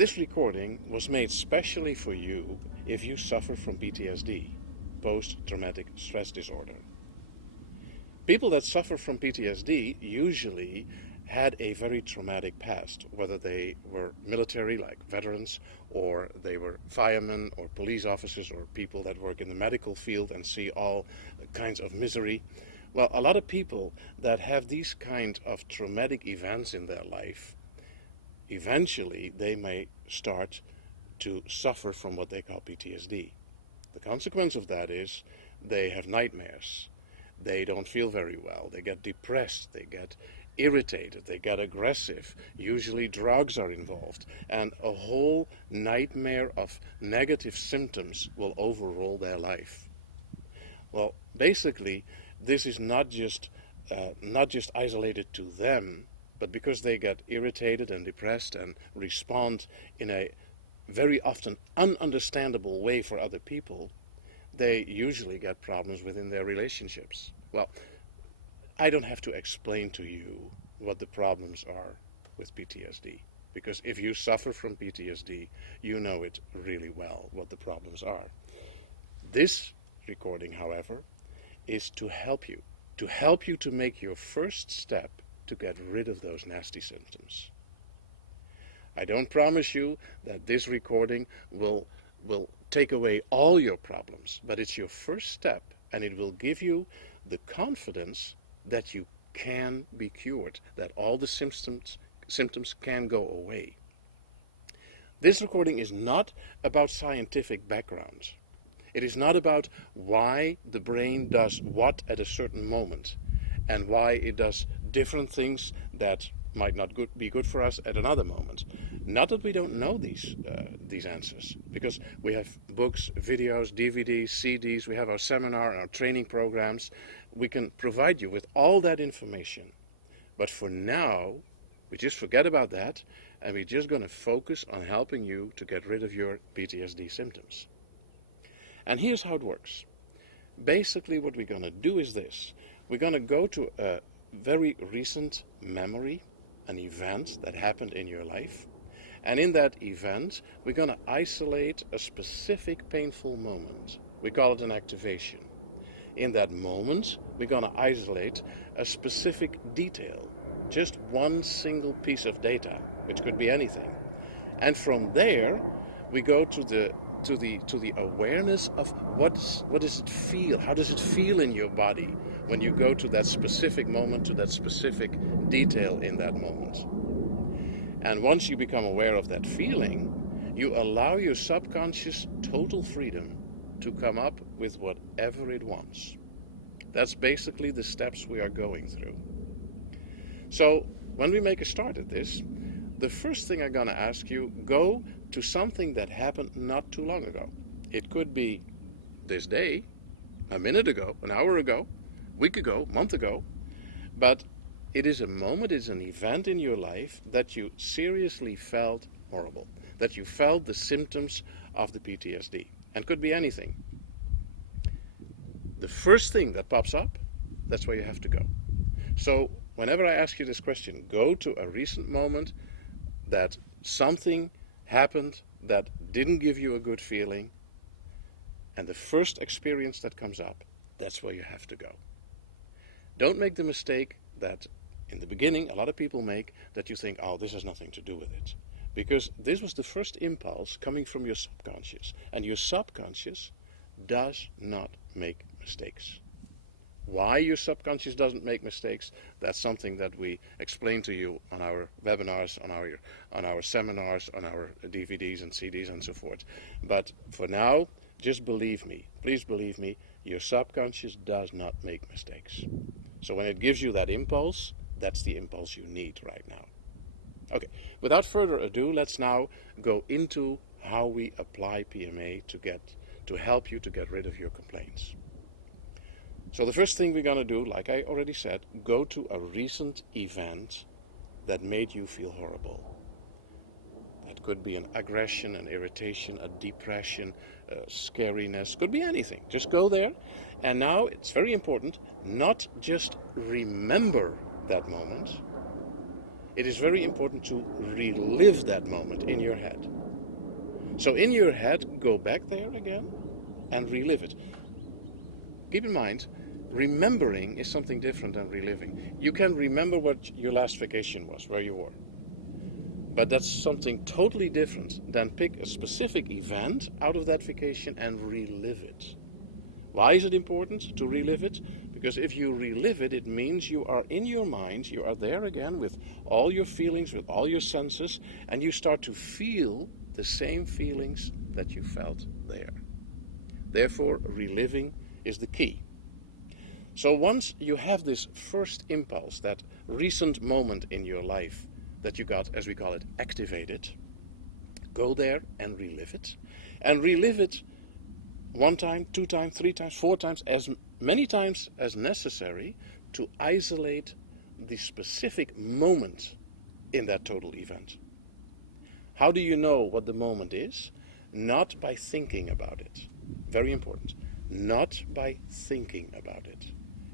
This recording was made specially for you if you suffer from PTSD, post-traumatic stress disorder. People that suffer from PTSD usually had a very traumatic past, whether they were military, like veterans, or they were firemen or police officers or people that work in the medical field and see all kinds of misery. Well, a lot of people that have these kind of traumatic events in their life, eventually they may start to suffer from what they call PTSD. The consequence of that is they have nightmares. They don't feel very well. They get depressed. They get irritated. They get aggressive. Usually drugs are involved. And a whole nightmare of negative symptoms will overrule their life. Well, basically, this is not just isolated to them, but because they get irritated and depressed and respond in a very often ununderstandable way for other people, they usually get problems within their relationships. Well, I don't have to explain to you what the problems are with PTSD, because if you suffer from PTSD, you know it really well, what the problems are. This recording, however, is to help you to make your first step to get rid of those nasty symptoms. I don't promise you that this recording will take away all your problems, but it's your first step, and it will give you the confidence that you can be cured, that all the symptoms can go away. This recording is not about scientific background. It is not about why the brain does what at a certain moment, and why it does different things that might not be good for us at another moment. Not that we don't know these answers, because we have books, videos, DVDs, CDs, we have our seminar, our training programs. We can provide you with all that information. But for now, we just forget about that, and we're just going to focus on helping you to get rid of your PTSD symptoms. And here's how it works. Basically, what we're going to do is this. We're going to go to a very recent memory, an event that happened in your life. And in that event, we're going to isolate a specific painful moment. We call it an activation. In that moment, we're going to isolate a specific detail, just one single piece of data, which could be anything. And from there, we go to the awareness of what does it feel? How does it feel in your body when you go to that specific moment, to that specific detail in that moment? And once you become aware of that feeling, you allow your subconscious total freedom to come up with whatever it wants. That's basically the steps we are going through. So when we make a start at this, the first thing I'm going to ask you, go to something that happened not too long ago. It could be this day, a minute ago, an hour ago, week ago, month ago, but it is a moment, it's an event in your life that you seriously felt horrible, that you felt the symptoms of the PTSD, and could be anything. The first thing that pops up, that's where you have to go. So whenever I ask you this question, go to a recent moment that something happened that didn't give you a good feeling, and the first experience that comes up, that's where you have to go. Don't make the mistake that in the beginning a lot of people make, that you think, oh, this has nothing to do with it. Because this was the first impulse coming from your subconscious, and your subconscious does not make mistakes. Why your subconscious doesn't make mistakes, that's something that we explain to you on our webinars, on our seminars, on our DVDs and CDs and so forth. But for now, just believe me, please believe me, your subconscious does not make mistakes. So when it gives you that impulse, that's the impulse you need right now. Okay, without further ado, let's now go into how we apply PMA to help you to get rid of your complaints. So the first thing we're going to do, like I already said, go to a recent event that made you feel horrible. That could be an aggression, an irritation, a depression, a scariness, could be anything. Just go there, and now it's very important not just remember that moment, it is very important to relive that moment in your head. So in your head, go back there again and relive it. Keep in mind, remembering is something different than reliving. You can remember what your last vacation was, where you were. But that's something totally different than pick a specific event out of that vacation and relive it. Why is it important to relive it? Because if you relive it, it means you are in your mind, you are there again with all your feelings, with all your senses, and you start to feel the same feelings that you felt there. Therefore, reliving is the key. So once you have this first impulse, that recent moment in your life that you got, as we call it, activated, go there and relive it. And relive it 1 time, 2 times, 3 times, 4 times, as many times as necessary to isolate the specific moment in that total event. How do you know what the moment is? Not by thinking about it. Very important. Not by thinking about it.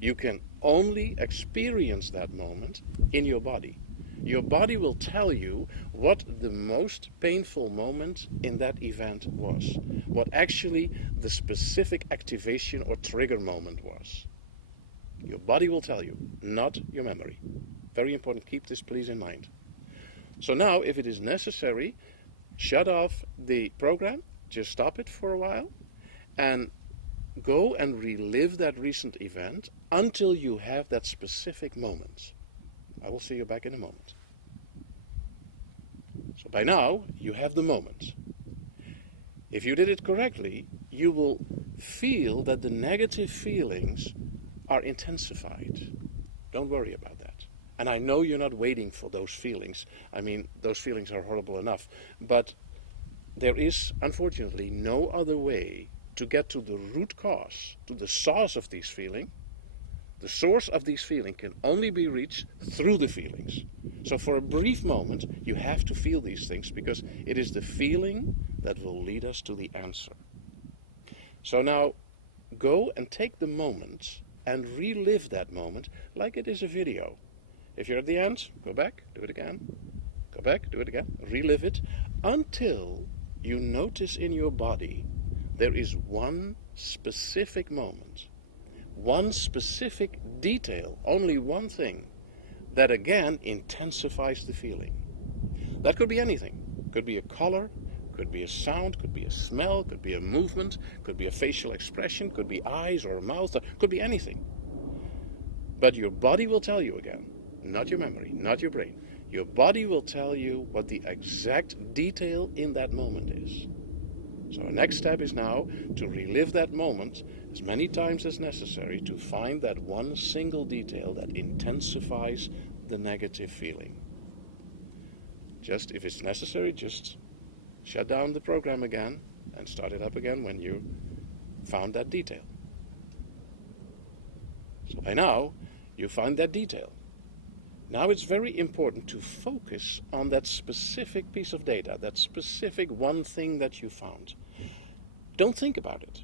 You can only experience that moment in your body. Your body will tell you what the most painful moment in that event was. What actually the specific activation or trigger moment was. Your body will tell you, not your memory. Very important, keep this please in mind. So now, if it is necessary, shut off the program, just stop it for a while, and go and relive that recent event until you have that specific moment. I will see you back in a moment. So by now, you have the moment. If you did it correctly, you will feel that the negative feelings are intensified. Don't worry about that. And I know you're not waiting for those feelings. I mean, those feelings are horrible enough. But there is, unfortunately, no other way to get to the root cause, to the source of these feelings. The source of these feelings can only be reached through the feelings. So for a brief moment, you have to feel these things, because it is the feeling that will lead us to the answer. So now, go and take the moment and relive that moment like it is a video. If you're at the end, go back, do it again. Go back, do it again. Relive it until you notice in your body there is one specific moment, one specific detail, only one thing, that again intensifies the feeling. That could be anything. Could be a color, could be a sound, could be a smell, could be a movement, could be a facial expression, could be eyes or a mouth, could be anything. But your body will tell you again, not your memory, not your brain. Your body will tell you what the exact detail in that moment is. So our next step is now to relive that moment as many times as necessary to find that one single detail that intensifies the negative feeling. Just, if it's necessary, just shut down the program again and start it up again when you found that detail. So by now, you find that detail. Now it's very important to focus on that specific piece of data, that specific one thing that you found. Don't think about it.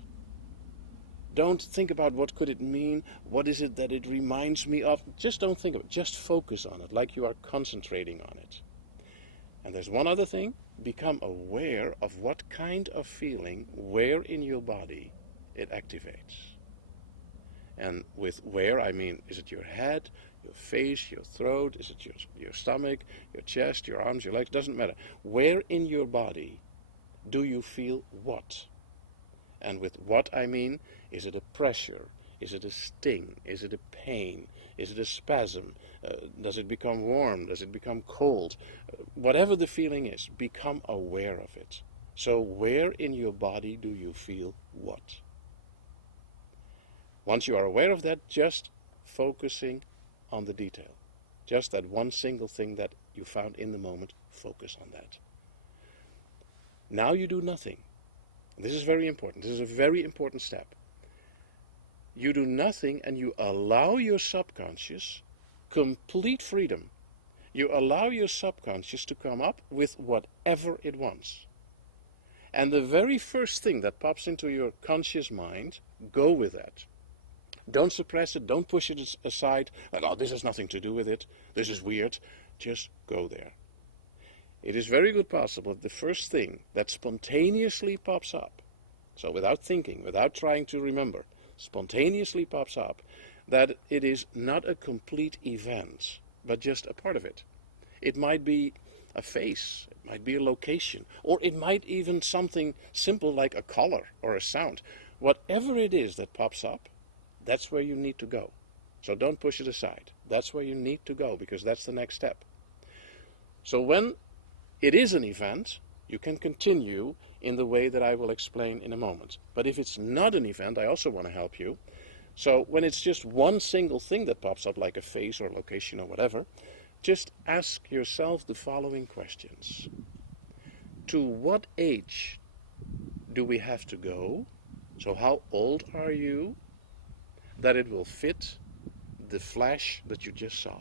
Don't think about what could it mean, what is it that it reminds me of. Just don't think of it. Just focus on it like you are concentrating on it. And there's one other thing. Become aware of what kind of feeling, where in your body it activates. And with where, I mean, is it your head, your face, your throat? Is it your stomach, your chest, your arms, your legs? Doesn't matter. Where in your body do you feel what? And with what I mean, is it a pressure? Is it a sting? Is it a pain? Is it a spasm? Does it become warm? Does it become cold? Whatever the feeling is, become aware of it. So where in your body do you feel what? Once you are aware of that, just focusing on the detail. Just that one single thing that you found in the moment, focus on that. Now you do nothing. This is very important. This is a very important step. You do nothing and you allow your subconscious complete freedom. You allow your subconscious to come up with whatever it wants. And the very first thing that pops into your conscious mind, go with that. Don't suppress it, don't push it aside, like, oh, this has nothing to do with it, this is weird. Just go there. It is very good possible that the first thing that spontaneously pops up, so without thinking, without trying to remember, spontaneously pops up, that it is not a complete event, but just a part of it. It might be a face, it might be a location, or it might even something simple like a color or a sound. Whatever it is that pops up, that's where you need to go. So don't push it aside. That's where you need to go, because that's the next step. So when it is an event, you can continue in the way that I will explain in a moment. But if it's not an event, I also want to help you. So when it's just one single thing that pops up, like a face or location or whatever, just ask yourself the following questions. To what age do we have to go? So how old are you that it will fit the flash that you just saw?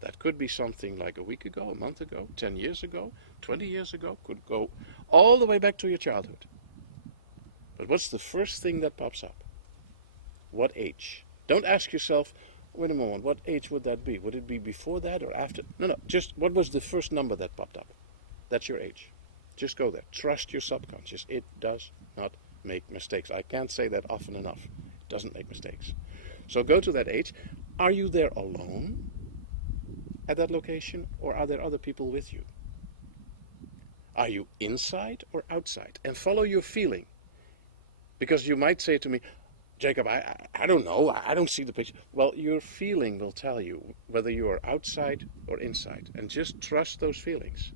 That could be something like a week ago, a month ago, 10 years ago, 20 years ago, could go all the way back to your childhood. But what's the first thing that pops up? What age? Don't ask yourself, wait a moment, what age would that be? Would it be before that or after? No, just what was the first number that popped up? That's your age. Just go there. Trust your subconscious. It does not make mistakes. I can't say that often enough. It doesn't make mistakes. So go to that age. Are you there alone at that location, or are there other people with you? Are you inside or outside? And follow your feeling. Because you might say to me, Jacob, I don't know, I don't see the picture. Well, your feeling will tell you whether you are outside or inside. And just trust those feelings.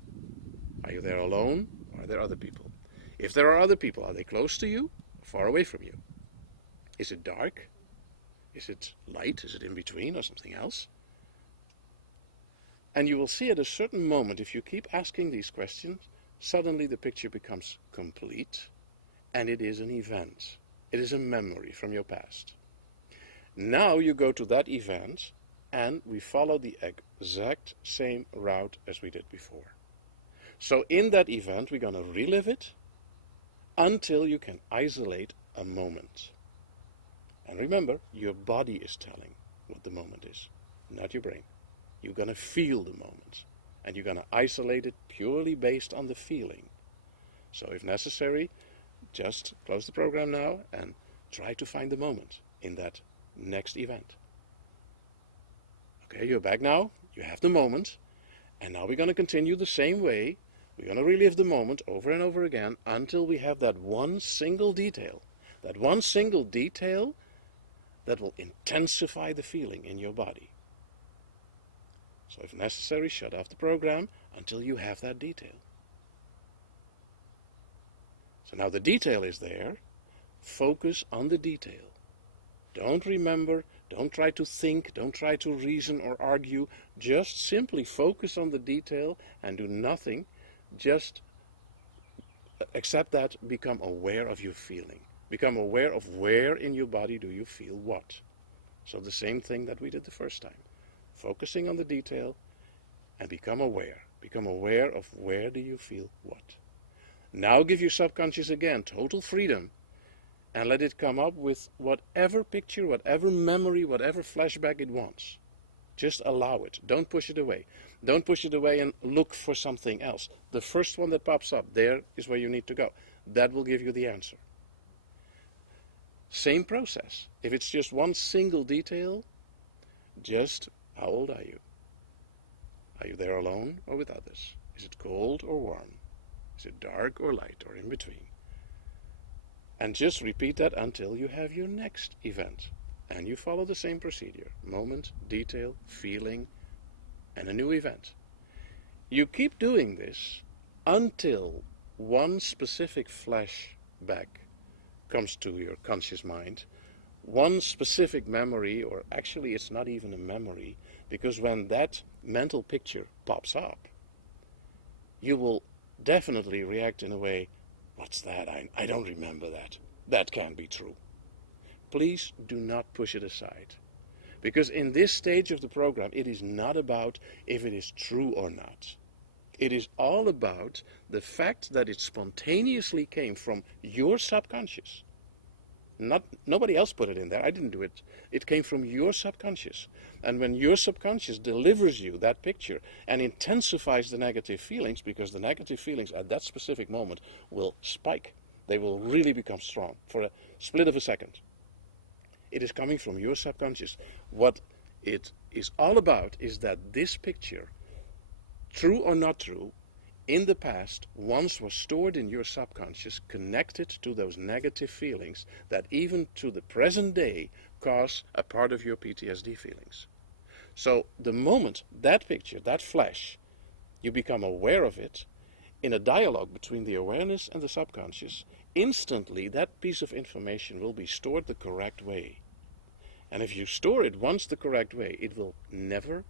Are you there alone, or are there other people? If there are other people, are they close to you or far away from you? Is it dark? Is it light? Is it in between or something else? And you will see at a certain moment, if you keep asking these questions, suddenly the picture becomes complete, and it is an event. It is a memory from your past. Now you go to that event, and we follow the exact same route as we did before. So in that event, we're going to relive it until you can isolate a moment. And remember, your body is telling what the moment is, not your brain. You're going to feel the moment, and you're going to isolate it purely based on the feeling. So if necessary, just close the program now and try to find the moment in that next event. Okay, you're back now. You have the moment, and now we're going to continue the same way. We're going to relive the moment over and over again until we have that one single detail. That one single detail that will intensify the feeling in your body. So if necessary, shut off the program until you have that detail. So now the detail is there. Focus on the detail. Don't remember, don't try to think, don't try to reason or argue. Just simply focus on the detail and do nothing. Just accept that, become aware of your feeling. Become aware of where in your body do you feel what. So the same thing that we did the first time. Focusing on the detail and become aware. Become aware of where do you feel what. Now give your subconscious again total freedom and let it come up with whatever picture, whatever memory, whatever flashback it wants. Just allow it. Don't push it away. Don't push it away and look for something else. The first one that pops up, there is where you need to go. That will give you the answer. Same process. If it's just one single detail, just how old are you? Are you there alone or with others? Is it cold or warm? Is it dark or light or in between? And just repeat that until you have your next event. And you follow the same procedure. Moment, detail, feeling, and a new event. You keep doing this until one specific flashback comes to your conscious mind. One specific memory, or actually it's not even a memory, because when that mental picture pops up, you will definitely react in a way, what's that? I don't remember that. That can't be true. Please do not push it aside. Because in this stage of the program, it is not about if it is true or not. It is all about the fact that it spontaneously came from your subconscious. Nobody else put it in there. I didn't do it. It came from your subconscious. And when your subconscious delivers you that picture and intensifies the negative feelings, because the negative feelings at that specific moment will spike, they will really become strong for a split of a second. It is coming from your subconscious. What it is all about is that this picture, true or not true, in the past once was stored in your subconscious, connected to those negative feelings that even to the present day cause a part of your PTSD feelings. So the moment that picture, that flash, you become aware of it, in a dialogue between the awareness and the subconscious, instantly that piece of information will be stored the correct way. And if you store it once the correct way, it will never,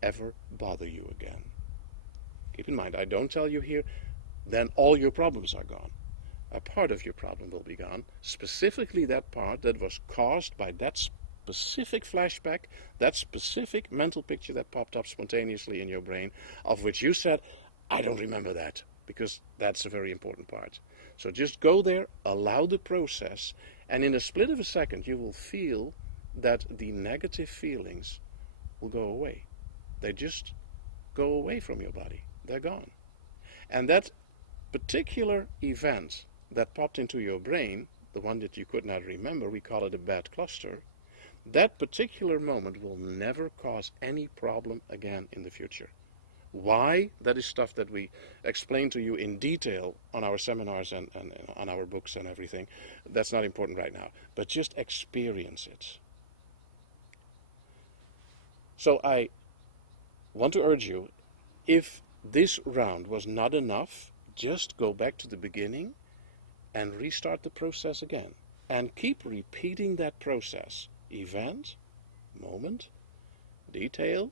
ever bother you again. Keep in mind, I don't tell you here, then all your problems are gone. A part of your problem will be gone, specifically that part that was caused by that specific flashback, that specific mental picture that popped up spontaneously in your brain, of which you said, I don't remember that, because that's a very important part. So just go there, allow the process, and in a split of a second you will feel that the negative feelings will go away. They just go away from your body. They're gone. And that particular event that popped into your brain, the one that you could not remember, we call it a bad cluster, that particular moment will never cause any problem again in the future. Why? That is stuff that we explain to you in detail on our seminars and on our books and everything. That's not important right now. But just experience it. So I want to urge you, if this round was not enough, just go back to the beginning and restart the process again. And keep repeating that process. Event, moment, detail,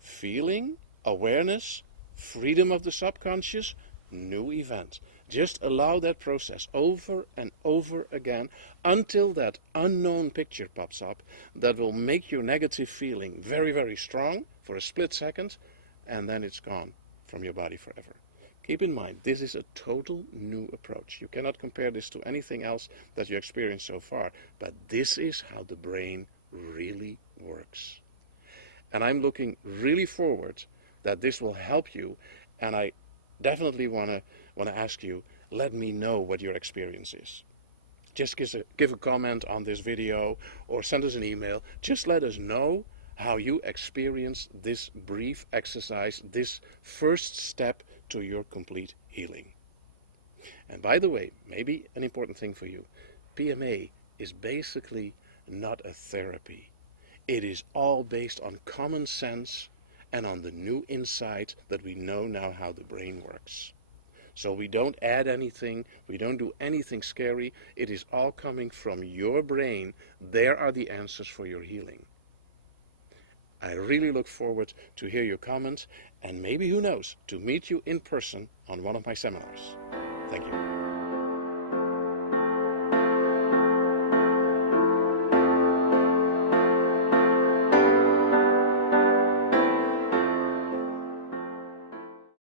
feeling, awareness, freedom of the subconscious, new event. Just allow that process over and over again until that unknown picture pops up that will make your negative feeling very, very strong for a split second, and then it's gone from your body forever. Keep in mind, this is a total new approach. You cannot compare this to anything else that you experienced so far, but this is how the brain really works. And I'm looking really forward that this will help you, and I definitely want to ask you, let me know what your experience is. Just give a comment on this video or send us an email. Just let us know how you experience this brief exercise, this first step to your complete healing. And by the way, maybe an important thing for you, PMA is basically not a therapy. It is all based on common sense and on the new insight that we know now how the brain works. So we don't add anything, we don't do anything scary. It is all coming from your brain. There are the answers for your healing. I really look forward to hear your comments and maybe, who knows, to meet you in person on one of my seminars. Thank you.